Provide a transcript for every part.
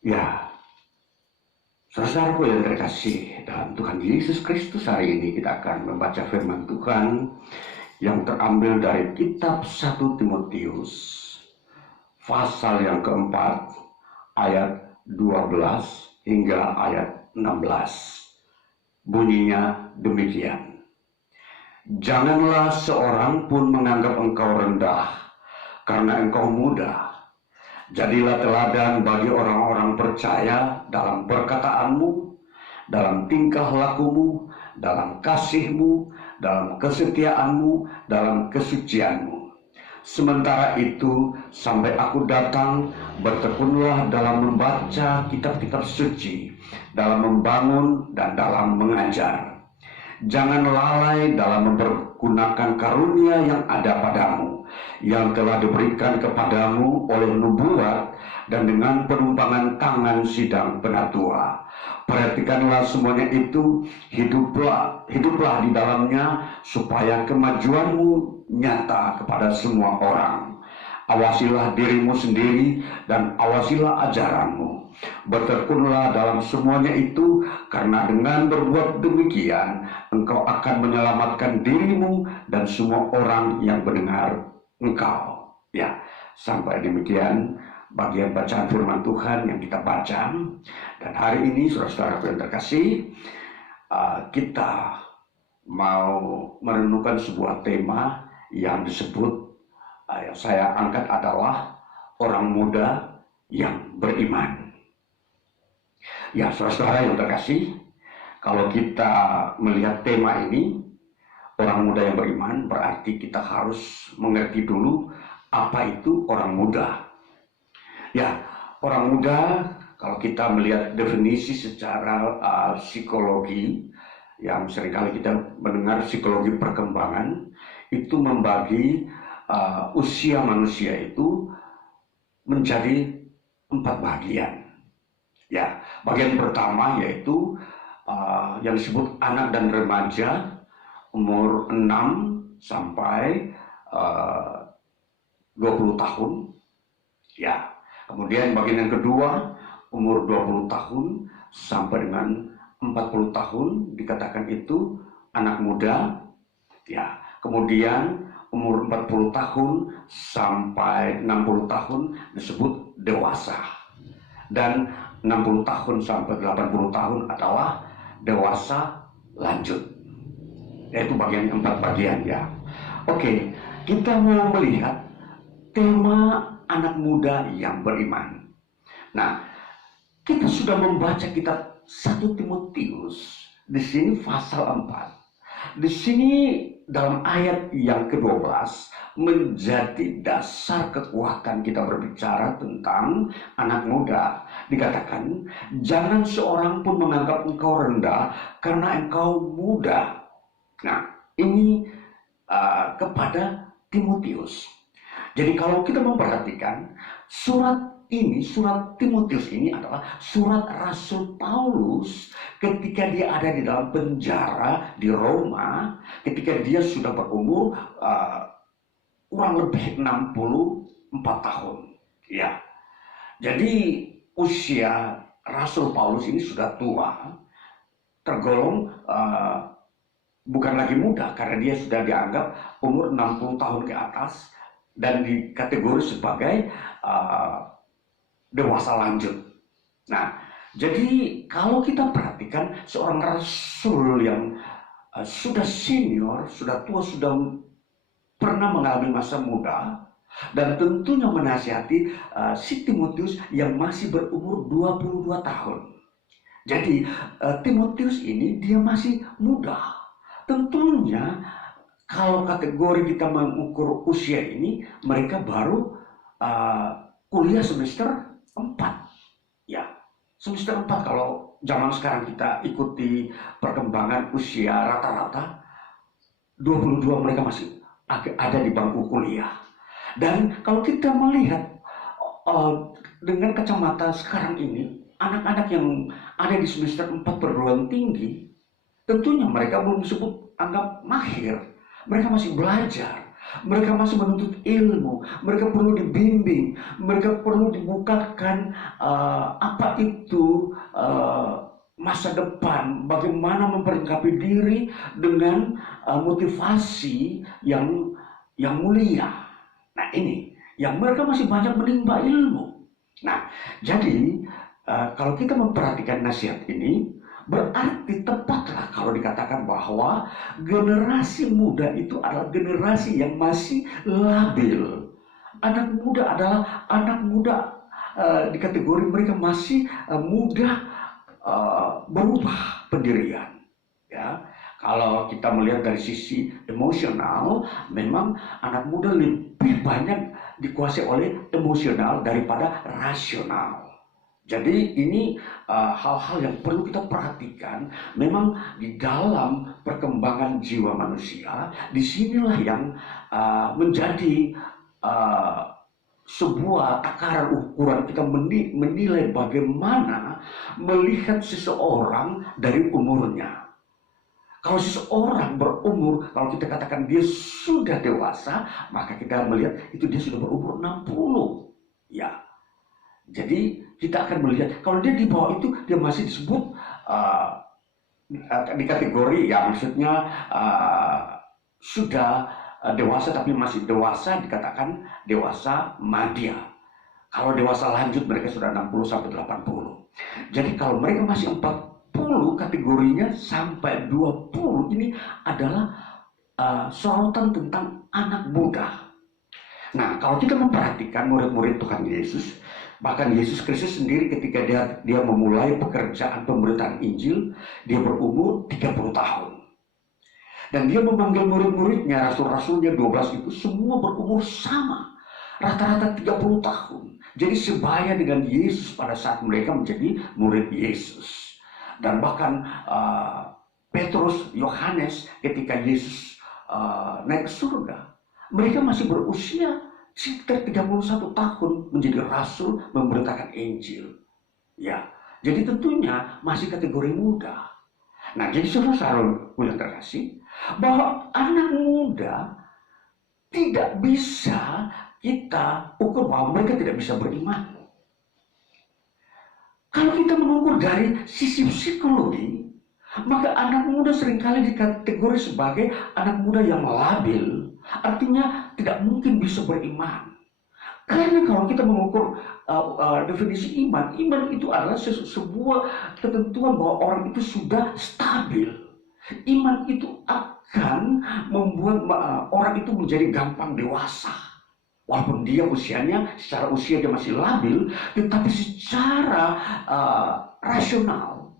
Ya, saudaraku yang terkasih dalam Tuhan Yesus Kristus, hari ini kita akan membaca firman Tuhan yang terambil dari kitab 1 Timotius pasal yang keempat ayat 12 hingga ayat 16. Bunyinya demikian: janganlah seorang pun menganggap engkau rendah karena engkau muda. Jadilah teladan bagi orang-orang percaya dalam perkataanmu, dalam tingkah lakumu, dalam kasihmu, dalam kesetiaanmu, dalam kesucianmu. Sementara itu, sampai aku datang, bertekunlah dalam membaca kitab-kitab suci, dalam membangun dan dalam mengajar. Jangan lalai dalam mempergunakan karunia yang ada padamu, yang telah diberikan kepadamu oleh nubuat dan dengan penumpangan tangan sidang penatua. Perhatikanlah semuanya itu, hiduplah di dalamnya, supaya kemajuanmu nyata kepada semua orang. Awasilah dirimu sendiri dan awasilah ajaranmu. Bertekunlah dalam semuanya itu, karena dengan berbuat demikian engkau akan menyelamatkan dirimu dan semua orang yang mendengar engkau. Ya, sampai demikian bagian bacaan firman Tuhan yang kita baca. Dan hari ini, saudara-saudara yang terkasih, kita mau merenungkan sebuah tema yang disebut, yang saya angkat adalah orang muda yang beriman. Ya, saudara-saudara yang terkasih, kalau kita melihat tema ini, orang muda yang beriman, berarti kita harus mengerti dulu apa itu orang muda. Ya, orang muda, kalau kita melihat definisi secara psikologi, yang seringkali kita mendengar psikologi perkembangan, itu membagi usia manusia itu menjadi 4 bagian. Ya, bagian pertama yaitu yang disebut anak dan remaja, umur 6 sampai 20 tahun. Ya, kemudian bagian yang kedua, umur 20 tahun sampai dengan 40 tahun, dikatakan itu anak muda. Ya, kemudian umur 40 tahun sampai 60 tahun disebut dewasa. Dan 60 tahun sampai 80 tahun adalah dewasa lanjut. Yaitu bagian 4 bagian ya. Oke, kita mau melihat tema anak muda yang beriman. Nah, kita sudah membaca kitab 1 Timotius di sini pasal 4. Di sini dalam ayat yang ke-12 menjadi dasar kekuatan kita berbicara tentang anak muda. Dikatakan, jangan seorang pun menganggap engkau rendah karena engkau muda. Nah, ini kepada Timotius. Jadi kalau kita memperhatikan, surat Timotius ini adalah surat Rasul Paulus ketika dia ada di dalam penjara di Roma, ketika dia sudah berumur kurang lebih 64 tahun. Ya. Jadi usia Rasul Paulus ini sudah tua, tergolong bukan lagi muda karena dia sudah dianggap umur 60 tahun ke atas dan dikategori sebagai dewasa lanjut. Nah, jadi kalau kita perhatikan seorang rasul yang sudah senior, sudah tua, sudah pernah mengalami masa muda, dan tentunya menasihati si Timotius yang masih berumur 22 tahun. Jadi Timotius ini dia masih muda. Tentunya kalau kategori kita mengukur usia ini, mereka baru kuliah semester 4. Ya, semester 4 kalau zaman sekarang kita ikuti perkembangan usia rata-rata 22 mereka masih ada di bangku kuliah. Dan kalau kita melihat dengan kacamata sekarang ini, anak-anak yang ada di semester 4 perguruan tinggi, tentunya mereka belum disebut anggap mahir. Mereka masih belajar. Mereka masih menuntut ilmu, mereka perlu dibimbing, mereka perlu dibukakan apa itu masa depan, bagaimana memperlengkapi diri dengan motivasi yang mulia. Nah ini, yang mereka masih banyak menimba ilmu. Nah, jadi kalau kita memperhatikan nasihat ini, berarti tepatlah kalau dikatakan bahwa generasi muda itu adalah generasi yang masih labil. Anak muda adalah anak muda di kategori mereka masih mudah berubah pendirian. Ya, kalau kita melihat dari sisi emosional, memang anak muda lebih banyak dikuasai oleh emosional daripada rasional. Jadi ini hal-hal yang perlu kita perhatikan. Memang di dalam perkembangan jiwa manusia, disinilah yang menjadi sebuah takaran ukuran kita menilai bagaimana melihat seseorang dari umurnya. Kalau seseorang berumur, kalau kita katakan dia sudah dewasa, maka kita melihat itu dia sudah berumur 60. Ya. Jadi kita akan melihat kalau dia di bawah itu dia masih disebut di kategori ya maksudnya sudah dewasa tapi masih dewasa, dikatakan dewasa madya. Kalau dewasa lanjut mereka sudah 60 sampai 80. Jadi kalau mereka masih 40 kategorinya sampai 20 ini adalah sorotan tentang anak muda. Nah, kalau kita memperhatikan murid-murid Tuhan Yesus, bahkan Yesus Kristus sendiri ketika dia memulai pekerjaan pemberitaan Injil, dia berumur 30 tahun. Dan dia memanggil murid-muridnya, rasul-rasulnya 12 itu semua berumur sama. Rata-rata 30 tahun. Jadi sebaya dengan Yesus pada saat mereka menjadi murid Yesus. Dan bahkan Petrus, Yohanes ketika Yesus naik ke surga, mereka masih berusia sekitar 31 tahun menjadi rasul memberitakan Injil. Ya, jadi tentunya masih kategori muda. Nah, jadi saudara-saudara yang terkasih, bahwa anak muda tidak bisa kita ukur bahwa mereka tidak bisa beriman. Kalau kita mengukur dari sisi psikologi, maka anak muda seringkali dikategori sebagai anak muda yang labil. Artinya tidak mungkin bisa beriman. Karena kalau kita mengukur definisi iman, iman itu adalah sebuah ketentuan bahwa orang itu sudah stabil. Iman itu akan membuat orang itu menjadi gampang dewasa. Walaupun dia secara usia dia masih labil, tetapi secara rasional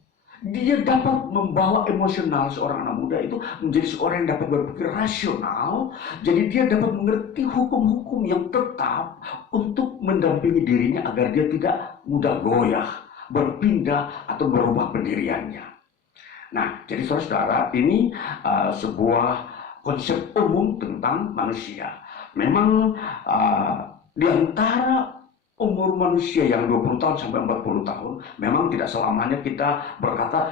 dia dapat membawa emosional seorang anak muda itu menjadi seorang yang dapat berpikir rasional. Jadi dia dapat mengerti hukum-hukum yang tetap untuk mendampingi dirinya agar dia tidak mudah goyah, berpindah atau berubah pendiriannya. Nah, jadi saudara-saudara, ini sebuah konsep umum tentang manusia. Memang di antara umur manusia yang 20 tahun sampai 40 tahun, memang tidak selamanya kita berkata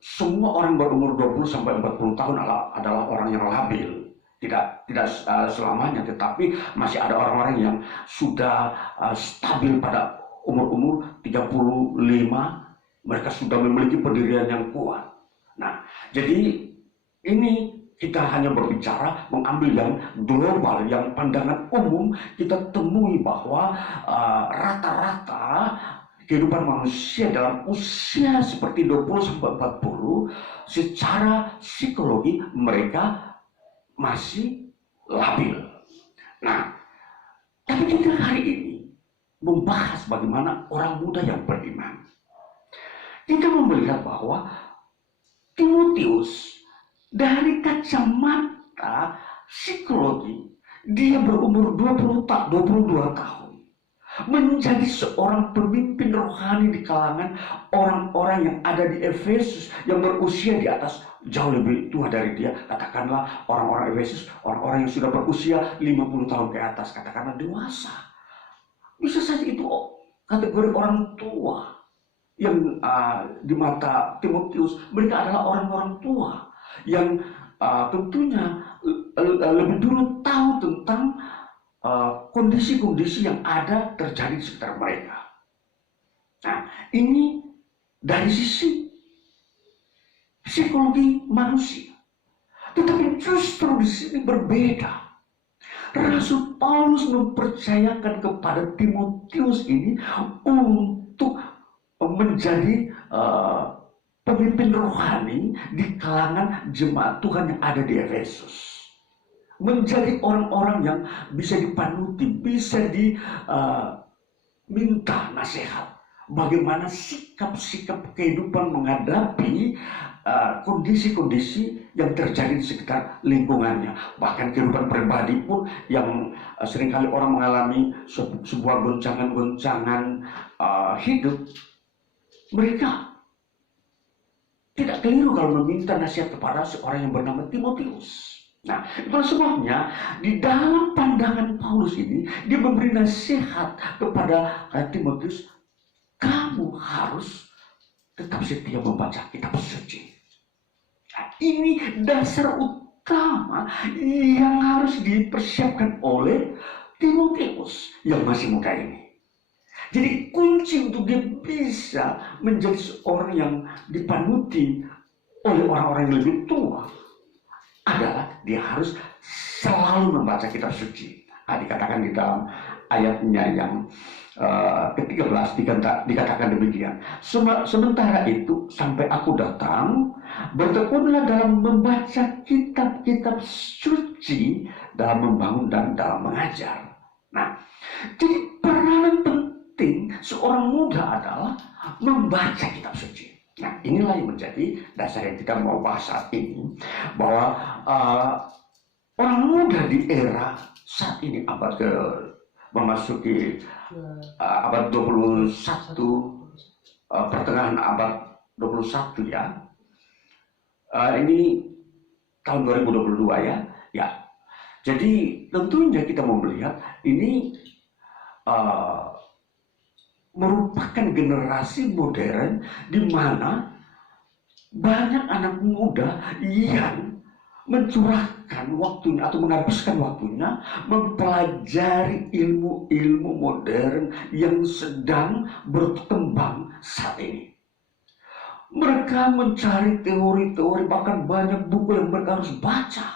semua orang berumur 20 sampai 40 tahun adalah orang yang labil. Tidak selamanya, tetapi masih ada orang-orang yang sudah stabil pada umur-umur 35, mereka sudah memiliki pendirian yang kuat. Nah, jadi ini kita hanya berbicara mengambil yang global, yang pandangan umum. Kita temui bahwa rata-rata kehidupan manusia dalam usia seperti 20-40 secara psikologi mereka masih labil. Nah, tapi kita hari ini membahas bagaimana orang muda yang beriman. Kita melihat bahwa Timotius dari kacamata psikologi, dia berumur 22 tahun. Menjadi seorang pemimpin rohani di kalangan orang-orang yang ada di Efesus yang berusia di atas jauh lebih tua dari dia. Katakanlah orang-orang Efesus, orang-orang yang sudah berusia 50 tahun ke atas, katakanlah dewasa. Bisa saja itu kategori orang tua yang di mata Timotius, mereka adalah orang-orang tua yang tentunya lebih dulu tahu tentang kondisi-kondisi yang ada terjadi di sekitar mereka. Nah, ini dari sisi psikologi manusia. Tetapi justru di sini berbeda. Rasul Paulus mempercayakan kepada Timotius ini untuk menjadi pemimpin rohani di kalangan jemaat Tuhan yang ada di Efesus. Menjadi orang-orang yang bisa dipanuti, bisa diminta nasihat. Bagaimana sikap-sikap kehidupan menghadapi kondisi-kondisi yang terjadi di sekitar lingkungannya. Bahkan kehidupan pribadi pun yang seringkali orang mengalami sebuah goncangan-goncangan hidup. Mereka tidak keliru kalau meminta nasihat kepada seorang yang bernama Timotius. Nah, itulah sebabnya di dalam pandangan Paulus ini, dia memberi nasihat kepada Timotius, kamu harus tetap setia membaca kitab suci. Nah, ini dasar utama yang harus dipersiapkan oleh Timotius yang masih muda ini. Jadi kunci untuk dia bisa menjadi seorang yang dipanuti oleh orang-orang yang lebih tua adalah dia harus selalu membaca kitab suci. Dikatakan di dalam ayatnya yang ke-13 dikatakan demikian. Sementara itu sampai aku datang, bertekunlah dalam membaca kitab-kitab suci, dalam membangun dan dalam mengajar. Nah, jadi peranan penting seorang muda adalah membaca kitab suci. Nah, inilah yang menjadi dasar yang kita mau bahas saat ini, bahwa orang muda di era saat ini memasuki abad 21, pertengahan abad 21 ya. Ini tahun 2022 ya. Ya. Jadi tentunya kita mau melihat ini merupakan generasi modern di mana banyak anak muda yang mencurahkan waktunya atau menghabiskan waktunya mempelajari ilmu-ilmu modern yang sedang berkembang saat ini. Mereka mencari teori-teori, bahkan banyak buku yang mereka harus baca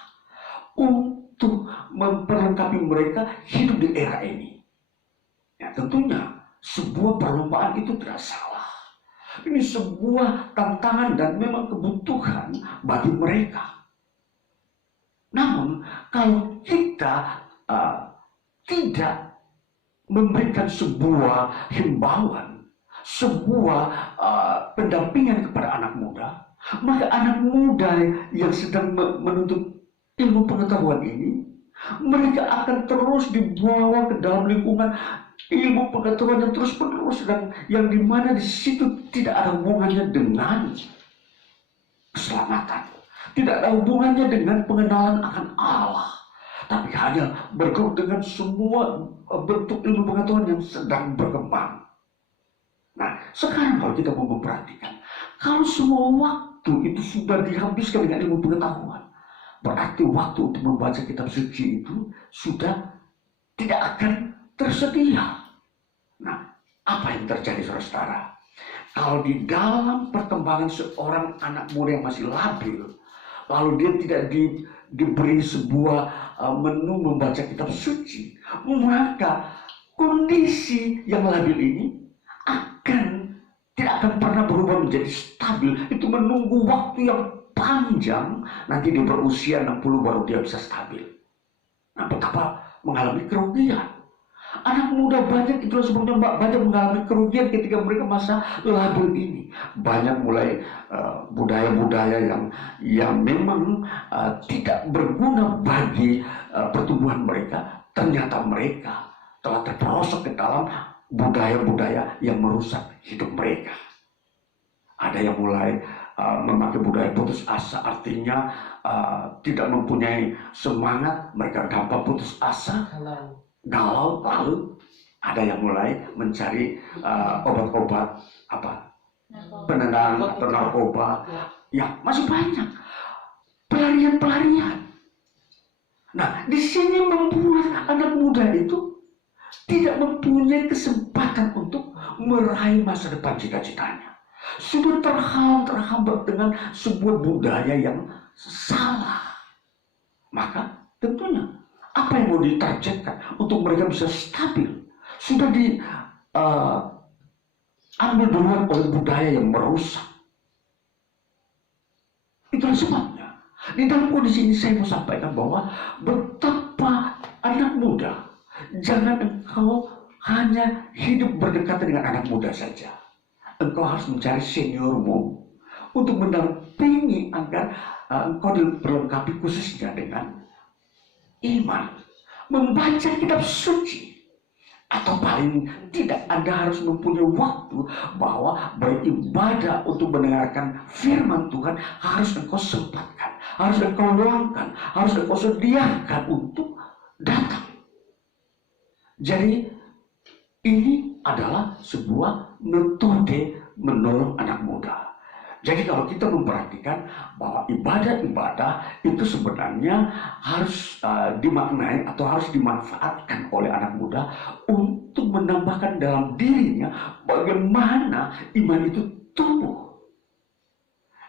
untuk memperlengkapi mereka hidup di era ini. Ya, tentunya sebuah perlombaan itu tidak salah. Ini sebuah tantangan dan memang kebutuhan bagi mereka. Namun kalau kita tidak memberikan sebuah himbauan, sebuah pendampingan kepada anak muda, maka anak muda yang sedang menuntut ilmu pengetahuan ini, mereka akan terus dibawa ke dalam lingkungan ilmu pengetahuan yang terus menerus, dan yang dimana di situ tidak ada hubungannya dengan keselamatan, tidak ada hubungannya dengan pengenalan akan Allah, tapi hanya bergaul dengan semua bentuk ilmu pengetahuan yang sedang berkembang. Nah, sekarang kalau kita mau memperhatikan, kalau semua waktu itu sudah dihabiskan dengan ilmu pengetahuan, berarti waktu untuk membaca kitab suci itu sudah tidak akan tersedia. Nah, apa yang terjadi saudara-saudara? Kalau di dalam perkembangan seorang anak muda yang masih labil, lalu dia tidak diberi sebuah menu membaca kitab suci, maka kondisi yang labil ini tidak akan pernah berubah menjadi stabil. Itu menunggu waktu yang panjang, nanti dia berusia 60 baru dia bisa stabil. Nah, betapa mengalami kerugian. Anak muda banyak, itulah sebabnya banyak mengalami kerugian ketika mereka masa labil ini. Banyak mulai budaya-budaya yang memang tidak berguna bagi pertumbuhan mereka. Ternyata mereka telah terperosok ke dalam budaya-budaya yang merusak hidup mereka. Ada yang mulai memakai budaya putus asa, artinya tidak mempunyai semangat, mereka gampang putus asa, galau. Lalu ada yang mulai mencari obat-obat penenang atau narkoba. Ya, masih banyak. pelarian-pelarian. Nah, di sini membuat anak muda itu tidak mempunyai kesempatan untuk meraih masa depan cita-citanya. Sudah terhambat dengan sebuah budaya yang salah. Maka tentunya apa yang mau ditargetkan untuk mereka bisa stabil sudah diambil duluan oleh budaya yang merusak. Itulah sebabnya di dalam kondisi ini saya mau sampaikan bahwa betapa anak muda, jangan engkau hanya hidup berdekatan dengan anak muda saja. Engkau harus mencari seniormu untuk mendampingi agar engkau diperlengkapi khususnya dengan iman, membaca kitab suci, atau paling tidak Anda harus mempunyai waktu bahwa beribadah untuk mendengarkan firman Tuhan harus engkau sempatkan, harus engkau luangkan, harus engkau sediakan untuk datang. Jadi ini adalah sebuah metode menolong anak muda. Jadi kalau kita memperhatikan bahwa ibadah-ibadah itu sebenarnya harus dimaknai atau harus dimanfaatkan oleh anak muda untuk menambahkan dalam dirinya bagaimana iman itu tumbuh.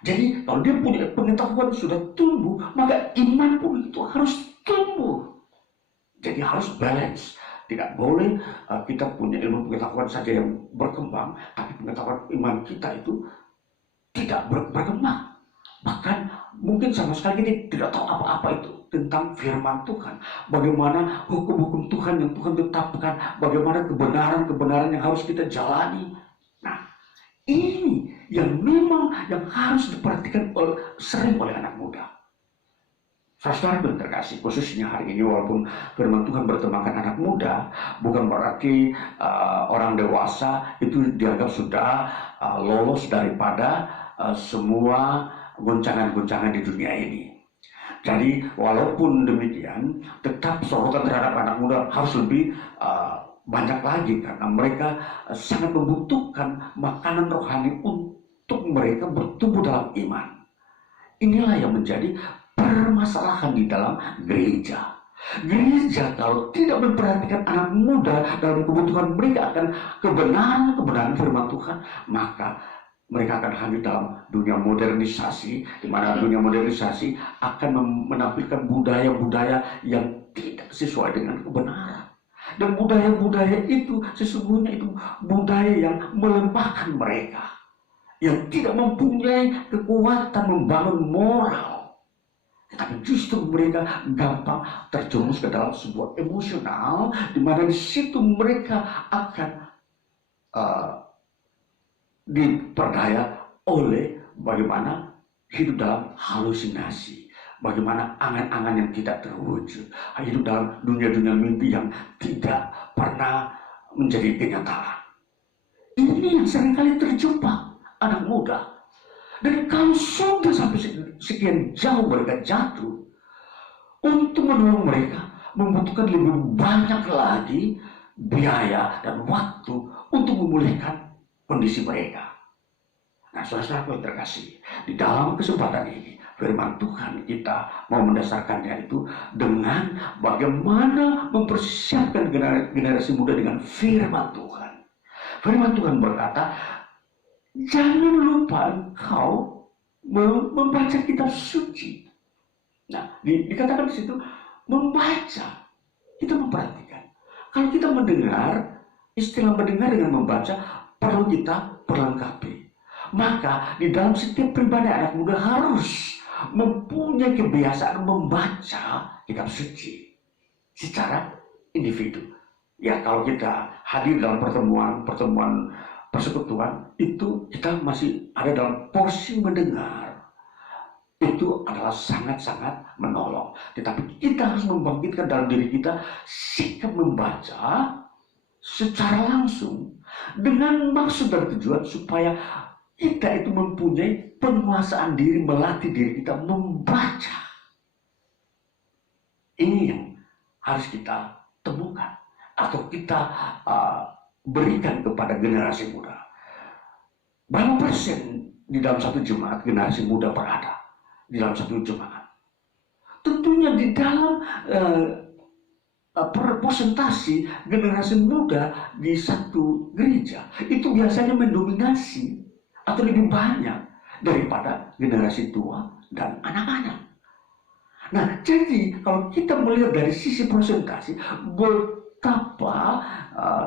Jadi kalau dia punya pengetahuan sudah tumbuh, maka iman pun itu harus tumbuh. Jadi harus balance. Tidak boleh kita punya ilmu pengetahuan saja yang berkembang, tapi pengetahuan iman kita itu tidak berkembang. Bahkan mungkin sama sekali kita tidak tahu apa-apa itu tentang firman Tuhan. Bagaimana hukum-hukum Tuhan yang Tuhan tetapkan, bagaimana kebenaran-kebenaran yang harus kita jalani. Nah, ini yang memang yang harus diperhatikan sering oleh anak muda. Saudara yang terkasih, khususnya hari ini walaupun firman Tuhan bertemakan anak muda, bukan berarti orang dewasa itu dianggap sudah lolos daripada semua goncangan-goncangan di dunia ini. Jadi walaupun demikian, tetap sorotan terhadap anak muda harus lebih banyak lagi karena mereka sangat membutuhkan makanan rohani untuk mereka bertumbuh dalam iman. Inilah yang menjadi permasalahan di dalam gereja. Gereja kalau tidak memperhatikan anak muda dalam kebutuhan mereka akan kebenaran firman Tuhan, maka mereka akan hanyut dalam dunia modernisasi, di mana dunia modernisasi akan menampilkan budaya-budaya yang tidak sesuai dengan kebenaran. Dan budaya-budaya itu sesungguhnya itu budaya yang melemahkan mereka, yang tidak mempunyai kekuatan membangun moral. Tetapi justru mereka gampang terjerumus ke dalam sebuah emosional, di mana di situ mereka akan diperdaya oleh bagaimana hidup dalam halusinasi, bagaimana angan-angan yang tidak terwujud, hidup dalam dunia-dunia mimpi yang tidak pernah menjadi kenyataan. Ini yang seringkali terjebak anak muda. Dan kalau sudah sampai sekian jauh mereka jatuh, untuk menolong mereka membutuhkan lebih banyak lagi biaya dan waktu untuk memulihkan kondisi mereka. Nah, saudara-saudara yang terkasih, di dalam kesempatan ini firman Tuhan kita mau mendasarkannya itu dengan bagaimana mempersiapkan generasi muda dengan firman Tuhan. Firman Tuhan berkata, jangan lupa engkau membaca kitab suci. Nah, dikatakan di situ membaca. Kita memperhatikan. Kalau kita mendengar, istilah mendengar dengan membaca perlu kita perlengkapi. Maka di dalam setiap pribadi anak muda harus mempunyai kebiasaan membaca kitab suci secara individu. Ya, kalau kita hadir dalam pertemuan persekutuan itu kita masih ada dalam porsi mendengar, itu adalah sangat-sangat menolong. Tetapi kita harus membangkitkan dalam diri kita sikap membaca secara langsung dengan maksud dan tujuan supaya kita itu mempunyai penguasaan diri, melatih diri kita membaca. Ini yang harus kita temukan atau kita berikan kepada generasi muda. Berapa persen di dalam satu jemaat generasi muda berada di dalam satu jemaat? tentunya di dalam presentasi generasi muda di satu gereja itu biasanya mendominasi atau lebih banyak daripada generasi tua dan anak-anak. Nah, jadi kalau kita melihat dari sisi presentasi, betapa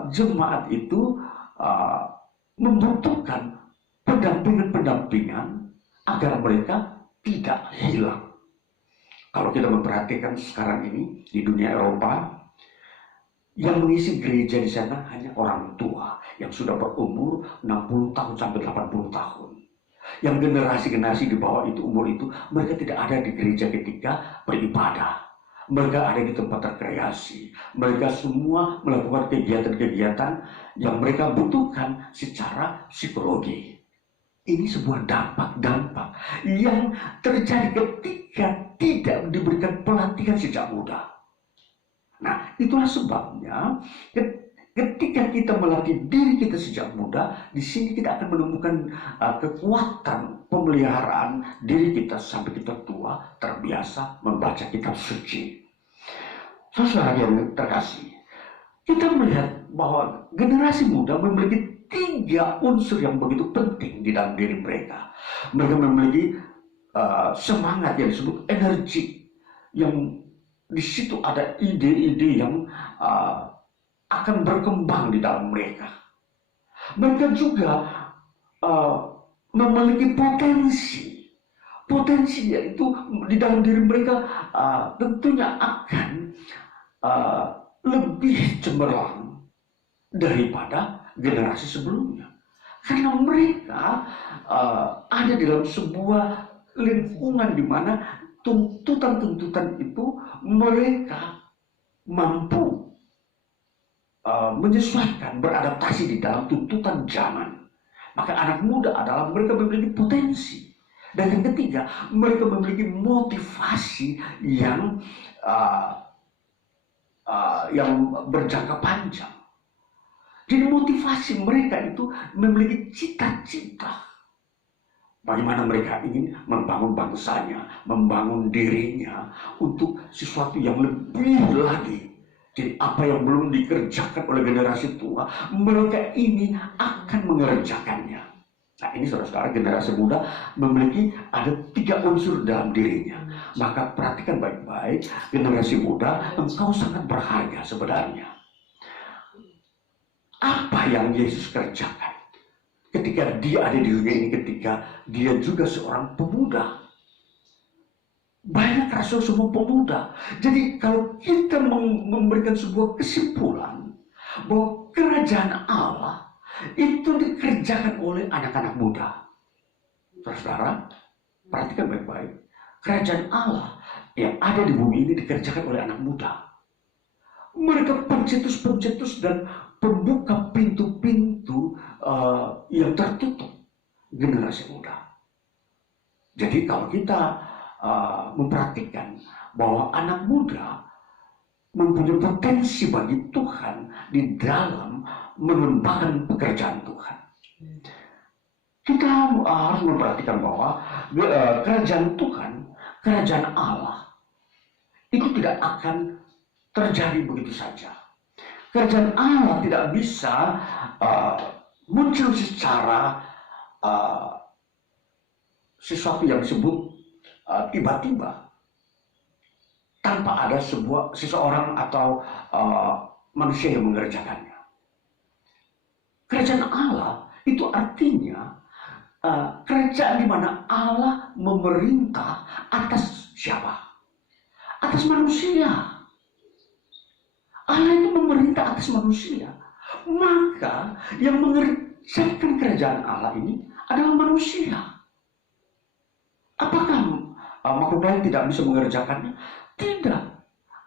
jemaat itu membutuhkan pendampingan-pendampingan agar mereka tidak hilang. Kalau kita memperhatikan sekarang ini di dunia Eropa, yang mengisi gereja di sana hanya orang tua yang sudah berumur 60 tahun sampai 80 tahun. Yang generasi-generasi di bawah itu, umur itu, mereka tidak ada di gereja ketika beribadah. Mereka ada di tempat rekreasi. Mereka semua melakukan kegiatan-kegiatan yang mereka butuhkan secara psikologi. Ini sebuah dampak-dampak yang terjadi ketika tidak diberikan pelatihan sejak muda. Nah, itulah sebabnya ketika kita melatih diri kita sejak muda, di sini kita akan menemukan kekuatan pemeliharaan diri kita sampai kita tua, terbiasa membaca kitab suci. Saudara yang terkasih, kita melihat bahwa generasi muda memiliki 3 unsur yang begitu penting di dalam diri mereka. Mereka memiliki semangat yang disebut energi, yang di situ ada ide-ide yang akan berkembang di dalam mereka. Mereka juga memiliki potensi yaitu di dalam diri mereka tentunya akan lebih cemerlang daripada generasi sebelumnya, karena mereka ada di dalam sebuah lingkungan di mana tuntutan-tuntutan itu mereka mampu menyesuaikan, beradaptasi di dalam tuntutan zaman. Maka anak muda adalah mereka memiliki potensi. Dan yang ketiga, mereka memiliki motivasi yang berjangka panjang. Jadi motivasi mereka itu memiliki cita-cita. Bagaimana mereka ingin membangun bangsanya, membangun dirinya untuk sesuatu yang lebih lagi. Jadi apa yang belum dikerjakan oleh generasi tua, mereka ini akan mengerjakannya. Nah, ini saudara-saudara, generasi muda memiliki ada 3 unsur dalam dirinya. Maka perhatikan baik-baik, generasi muda, engkau sangat berharga sebenarnya. Apa yang Yesus kerjakan ketika dia ada di dunia ini, ketika dia juga seorang pemuda? Banyak rasul semua pemuda. Jadi kalau kita memberikan sebuah kesimpulan bahwa kerajaan Allah itu dikerjakan oleh anak-anak muda. Saudara, perhatikan baik-baik. Kerajaan Allah yang ada di bumi ini dikerjakan oleh anak muda. Mereka pencetus-pencetus dan pembuka pintu-pintu yang tertutup generasi muda. Jadi kalau kita memperhatikan bahwa anak muda mempunyai potensi bagi Tuhan di dalam mengembangkan pekerjaan Tuhan, kita harus memperhatikan bahwa kerajaan Tuhan, kerajaan Allah itu tidak akan terjadi begitu saja. Kerajaan Allah tidak bisa muncul secara sesuatu yang disebut tiba-tiba tanpa ada seseorang atau manusia yang mengerjakannya. Kerajaan Allah itu artinya kerajaan di mana Allah memerintah atas siapa? Atas manusia. Allah itu memerintah atas manusia. Maka yang mengerjakan kerajaan Allah ini adalah manusia. Apakah makhluk lain tidak bisa mengerjakannya? Tidak.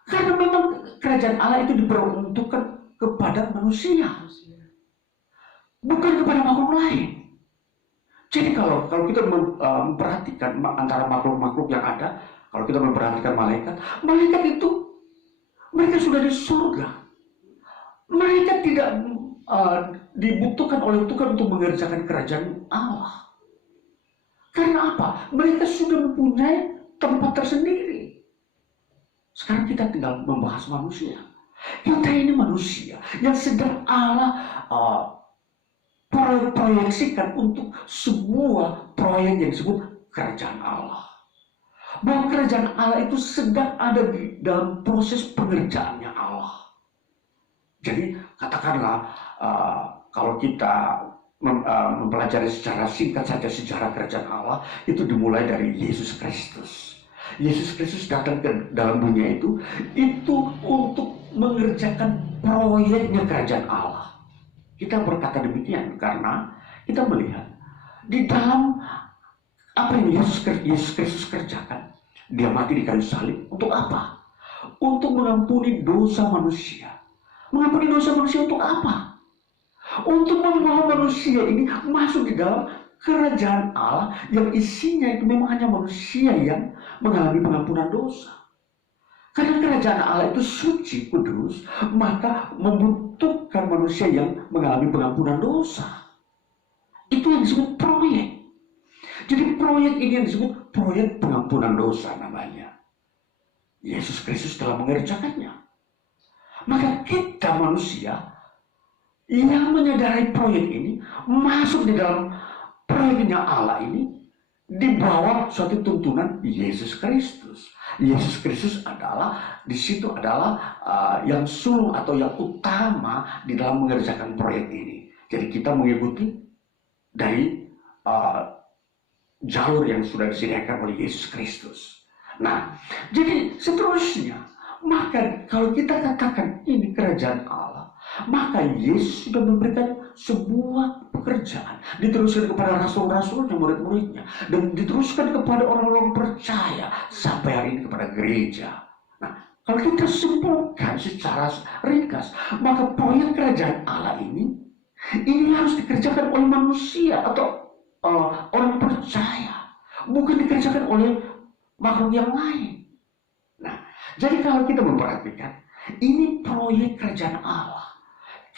Karena memang kerajaan Allah itu diperuntukkan kepada manusia, bukan kepada makhluk lain. Jadi kalau kita memperhatikan antara makhluk-makhluk yang ada, kalau kita memperhatikan malaikat itu mereka sudah di surga. Mereka tidak dibutuhkan oleh Tuhan untuk mengerjakan kerajaan Allah. Karena apa? Mereka sudah mempunyai tempat tersendiri. Sekarang kita tinggal membahas manusia. Kita ini manusia yang sedang Allah proyeksikan untuk sebuah proyek yang disebut kerajaan Allah. Bahwa kerajaan Allah itu sedang ada di dalam proses pengerjaannya Allah. Jadi katakanlah kalau kita mempelajari secara singkat saja sejarah kerajaan Allah, itu dimulai dari Yesus Kristus. Yesus Kristus datang ke dalam dunia itu untuk mengerjakan proyeknya kerajaan Allah. Kita berkata demikian karena kita melihat di dalam apa yang Yesus Kristus kerjakan. Dia mati di kayu salib untuk apa? Untuk mengampuni dosa manusia. Mengampuni dosa manusia untuk apa? Untuk membawa manusia ini masuk di dalam kerajaan Allah yang isinya itu memang hanya manusia yang mengalami pengampunan dosa. Karena kerajaan Allah itu suci, kudus, maka membutuhkan manusia yang mengalami pengampunan dosa. Itu yang disebut proyek. Jadi proyek ini yang disebut proyek pengampunan dosa namanya. Yesus Kristus telah mengerjakannya. Maka kita manusia yang menyadari proyek ini masuk di dalam proyeknya Allah ini di bawah suatu tuntunan Yesus Kristus. Yesus Kristus adalah di situ adalah yang sulung atau yang utama di dalam mengerjakan proyek ini. Jadi kita mengikuti dari jalur yang sudah disediakan oleh Yesus Kristus. Nah, jadi seterusnya, maka kalau kita katakan ini kerajaan Allah, maka Yesus sudah memberikan sebuah pekerjaan, diteruskan kepada rasul-rasulnya, murid-muridnya, dan diteruskan kepada orang-orang percaya sampai hari ini kepada gereja. Nah, kalau kita simpulkan secara ringkas, maka proyek kerajaan Allah ini harus dikerjakan oleh manusia atau orang percaya, bukan dikerjakan oleh makhluk yang lain. Nah, jadi kalau kita memperhatikan ini proyek kerajaan Allah,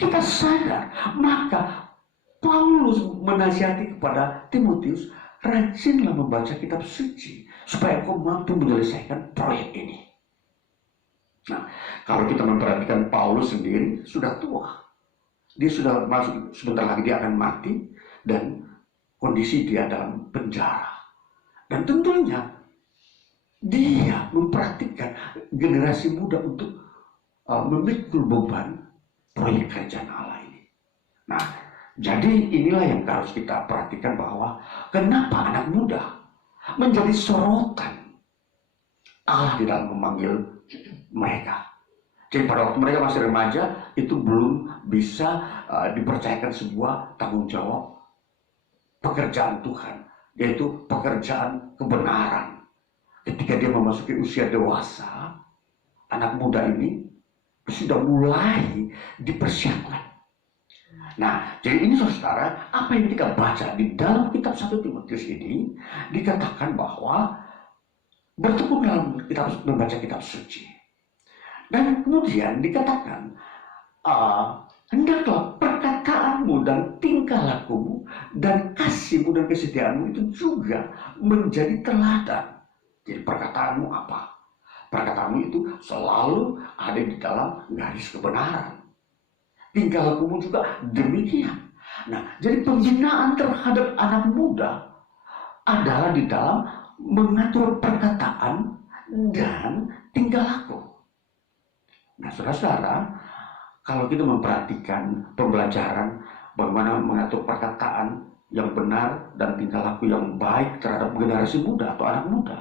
kita sadar, maka Paulus menasihati kepada Timotius, rajinlah membaca kitab suci supaya kau mampu menyelesaikan proyek ini. Nah, kalau kita memperhatikan Paulus sendiri sudah tua, dia sudah masuk, sebentar lagi dia akan mati, dan kondisi dia dalam penjara. Dan tentunya dia memperhatikan generasi muda untuk memikul beban proyek kerajaan Allah ini. Nah, jadi inilah yang harus kita perhatikan, bahwa kenapa anak muda menjadi sorotan Allah di dalam memanggil mereka. Jadi pada waktu mereka masih remaja, itu belum bisa dipercayakan sebuah tanggung jawab pekerjaan Tuhan, yaitu pekerjaan kebenaran. Ketika dia memasuki usia dewasa, anak muda ini sudah mulai dipersiapkan. Nah, jadi ini saudara, apa yang kita baca di dalam kitab 1 Timotius ini, dikatakan bahwa bertekun dalam membaca kitab suci. Dan kemudian dikatakan, hendaklah perkataanmu dan tingkah lakumu dan kasihmu dan kesetiaanmu itu juga menjadi teladan. Jadi perkataanmu apa? Perkataanmu itu selalu ada di dalam garis kebenaran. Tingkah lakumu juga demikian. Nah, jadi pembinaan terhadap anak muda adalah di dalam mengatur perkataan dan tingkah laku. Nah, saudara-saudara, kalau kita memperhatikan pembelajaran bagaimana mengatur perkataan yang benar dan tingkah laku yang baik terhadap generasi muda atau anak muda,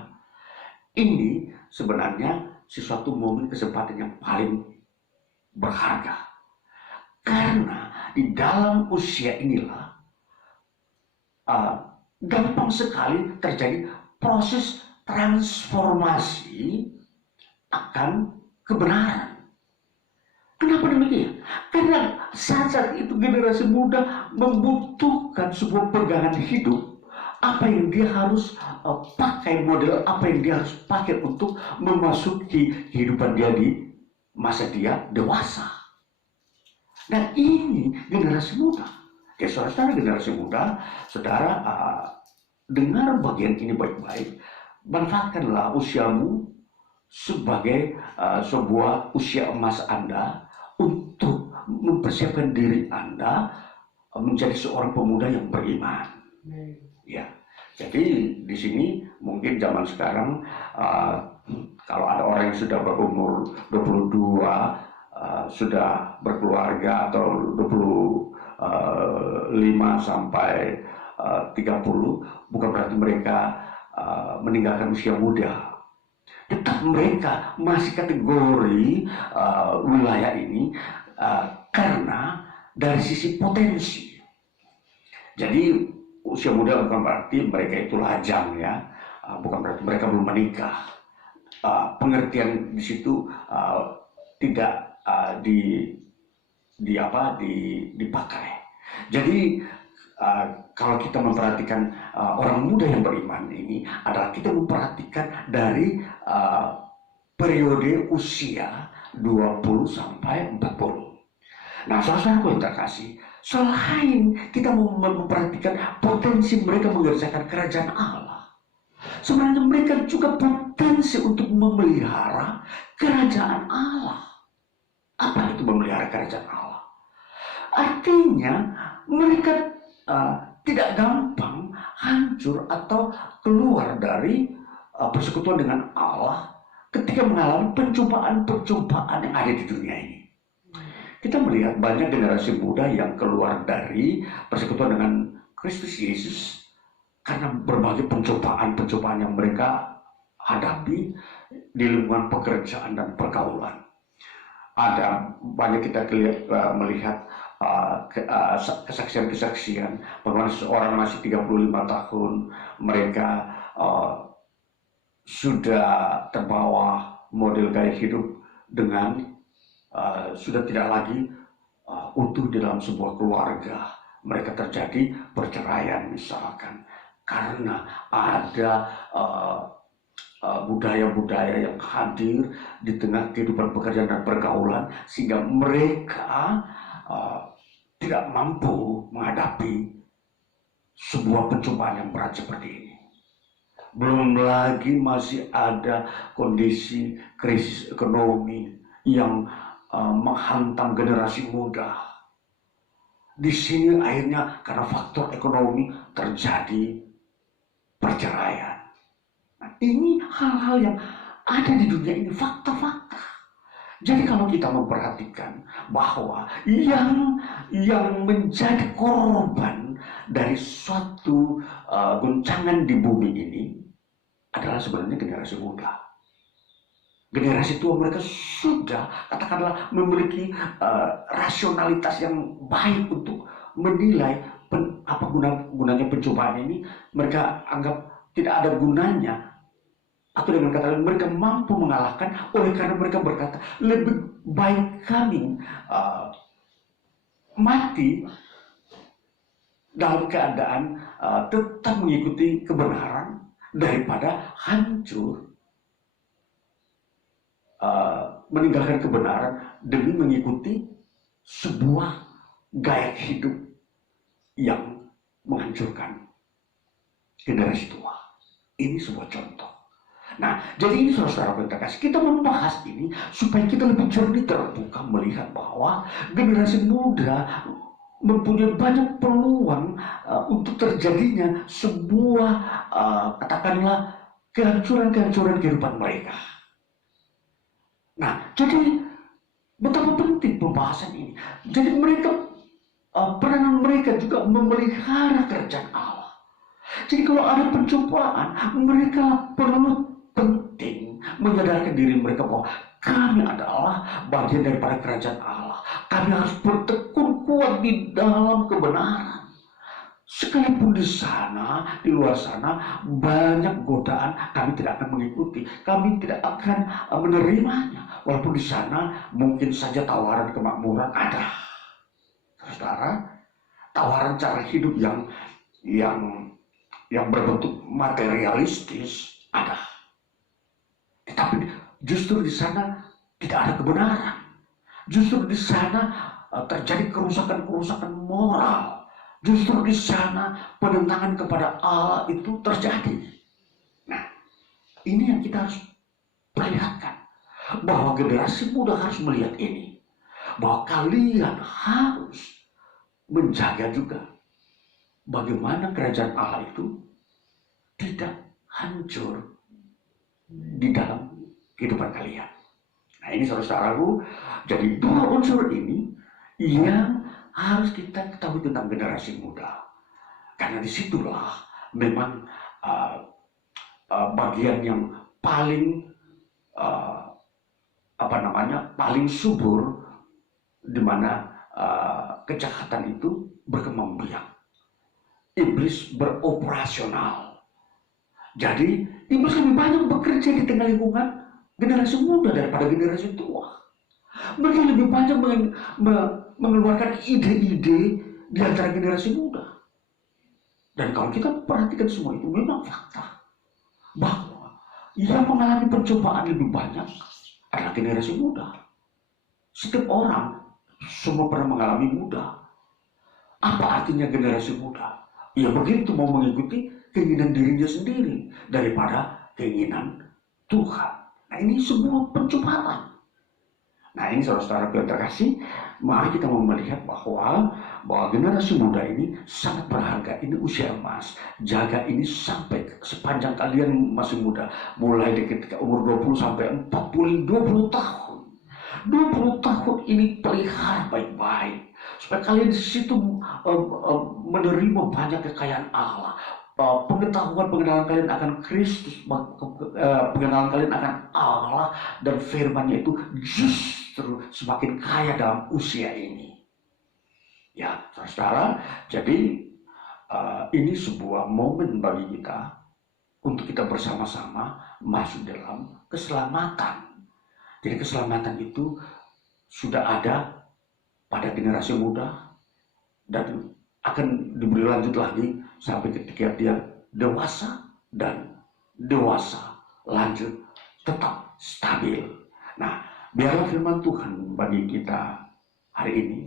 ini sebenarnya sesuatu momen kesempatan yang paling berharga. Karena di dalam usia inilah gampang sekali terjadi proses transformasi akan kebenaran. Kenapa demikian? Karena saat itu generasi muda membutuhkan sebuah pegangan hidup. Apa yang dia harus pakai, model apa yang dia harus pakai untuk memasuki kehidupan dia di masa dia dewasa. Dan ini generasi muda. Jadi saudara generasi muda, saudara dengar bagian ini baik-baik. Manfaatkanlah usiamu sebagai sebuah usia emas Anda untuk mempersiapkan diri Anda menjadi seorang pemuda yang beriman. Ya, jadi di sini mungkin zaman sekarang kalau ada orang yang sudah berumur 22, sudah berkeluarga atau 25 sampai 30, bukan berarti mereka meninggalkan usia muda. Tetap mereka masih kategori wilayah ini karena dari sisi potensi. Jadi usia muda bukan berarti mereka itu lajang ya, bukan berarti mereka belum menikah. Pengertian di situ tidak dipakai. Jadi kalau kita memperhatikan orang muda yang beriman ini adalah kita memperhatikan dari periode usia 20 sampai 40. Nah, saudaraku yang terkasih, selain kita memperhatikan potensi mereka mengerjakan kerajaan Allah, sebenarnya mereka juga potensi untuk memelihara kerajaan Allah. Apa itu memelihara kerajaan Allah? Artinya mereka tidak gampang hancur atau keluar dari persekutuan dengan Allah ketika mengalami pencobaan-pencobaan yang ada di dunia ini. Kita melihat banyak generasi muda yang keluar dari persekutuan dengan Kristus Yesus karena berbagai pencobaan-pencobaan yang mereka hadapi di lingkungan pekerjaan dan pergaulan. Ada banyak kita melihat kesaksian-kesaksian bagaimana seorang masih 35 tahun mereka sudah terbawa model gaya hidup dengan sudah tidak lagi utuh di dalam sebuah keluarga. Mereka terjadi perceraian misalkan karena ada budaya-budaya yang hadir di tengah kehidupan pekerjaan dan pergaulan sehingga mereka tidak mampu menghadapi sebuah pencobaan yang berat seperti ini. Belum lagi masih ada kondisi krisis ekonomi yang menghantam generasi muda. Di sini akhirnya karena faktor ekonomi terjadi perceraian. Nah, ini hal-hal yang ada di dunia ini, fakta-fakta. Jadi kalau kita memperhatikan bahwa yang menjadi korban dari suatu goncangan di bumi ini adalah sebenarnya generasi muda. Generasi tua mereka sudah katakanlah memiliki rasionalitas yang baik untuk menilai apa gunanya pencobaan ini. Mereka anggap tidak ada gunanya, atau dengan kata lain mereka mampu mengalahkan oleh karena mereka berkata lebih baik kami mati dalam keadaan tetap mengikuti kebenaran daripada hancur meninggalkan kebenaran demi mengikuti sebuah gaya hidup yang menghancurkan generasi tua. Ini sebuah contoh. Nah, jadi ini saudara-saudara yang terkasih, kita membahas ini supaya kita lebih jernih terbuka melihat bahwa generasi muda mempunyai banyak peluang untuk terjadinya sebuah katakanlah kehancuran-kehancuran kehidupan mereka. Nah, jadi betapa penting pembahasan ini. Jadi mereka peranan mereka juga memelihara kerajaan Allah. Jadi kalau ada pencobaan, mereka perlu penting menyadarkan diri mereka bahwa kami adalah bagian daripada kerajaan Allah. Kami harus bertekun kuat di dalam kebenaran. Sekalipun di sana, di luar sana, banyak godaan, kami tidak akan mengikuti. Kami tidak akan menerimanya. Walaupun di sana mungkin saja tawaran kemakmuran ada. Saudara, tawaran cara hidup yang berbentuk materialistis ada. Tetapi justru di sana tidak ada kebenaran. Justru di sana terjadi kerusakan-kerusakan moral. Justru di sana penentangan kepada Allah itu terjadi. Nah, ini yang kita harus perlihatkan bahwa generasi muda harus melihat ini, bahwa kalian harus menjaga juga bagaimana kerajaan Allah itu tidak hancur di dalam kehidupan kalian. Nah ini saudara-saudaraku, jadi dua unsur ini yang harus kita ketahui tentang generasi muda. Karena disitulah memang bagian yang paling paling subur, di mana kejahatan itu berkembang biak. Iblis beroperasional. Jadi iblis lebih banyak bekerja di tengah lingkungan generasi muda daripada generasi tua. Mereka lebih banyak mengeluarkan ide-ide di antara generasi muda. Dan kalau kita perhatikan semua itu, memang fakta bahwa yang mengalami pencobaan lebih banyak adalah generasi muda. Setiap orang semua pernah mengalami muda. Apa artinya generasi muda? Ya begitu mau mengikuti keinginan dirinya sendiri daripada keinginan Tuhan. Nah ini sebuah pencobaan. Nah ini saudara-saudara yang terkasih, mari kita melihat bahwa generasi muda ini sangat berharga. Ini usia emas. Jaga ini sampai sepanjang kalian masih muda. Mulai dari ketika umur 20 sampai 20 tahun. 20 tahun ini pelihara baik-baik. Supaya kalian di situ menerima banyak kekayaan Allah. Pengenalan kalian akan Kristus, pengenalan kalian akan Allah dan firman-Nya itu justru semakin kaya dalam usia ini. Ya, saudara, jadi ini sebuah momen bagi kita untuk kita bersama-sama masuk dalam keselamatan. Jadi keselamatan itu sudah ada pada generasi muda dan akan diberi lanjut lagi sampai ketika dia dewasa dan dewasa lanjut tetap stabil. Nah, biarlah firman Tuhan bagi kita hari ini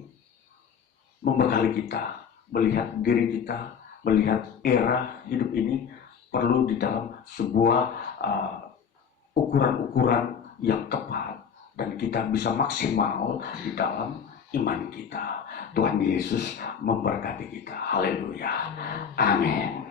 membekali kita, melihat diri kita, melihat era hidup ini perlu di dalam sebuah ukuran-ukuran yang tepat dan kita bisa maksimal di dalam iman kita. Tuhan Yesus memberkati kita. Haleluya. Amin.